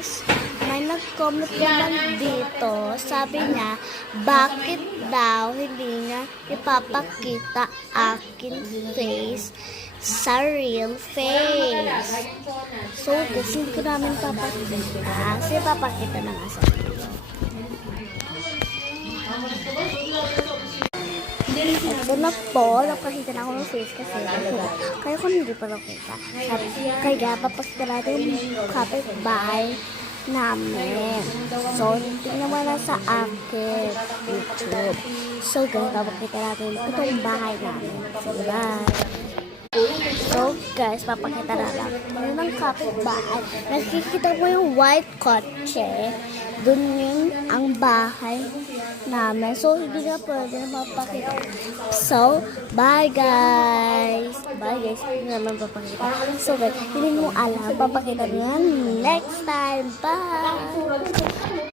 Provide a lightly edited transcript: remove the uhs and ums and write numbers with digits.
guys, may nag-comment naman dito. Sabi niya, bakit daw hindi niya ipapakita akin face sa real face? So guys, hindi ko namin papakita. Kasi papakita na nga sa video. Ito na po, napakita na ako ng face kasi kaya ko hindi pa nakita. Kaya papakita natin yung kapitbahay namin. So, tingnan mo na sa akin YouTube. So guys, papakita natin itong bahay namin. So, bye! So guys, papakita na lang. Yun ang kapitbahay. Nakikita mo yung white kotse. Doon yun ang bahay namin. So, hindi na pwede na mapakita. So, bye guys! Bye guys! Hindi naman papakita. So guys, hindi mo alam. Papakita niyan next time. Bye!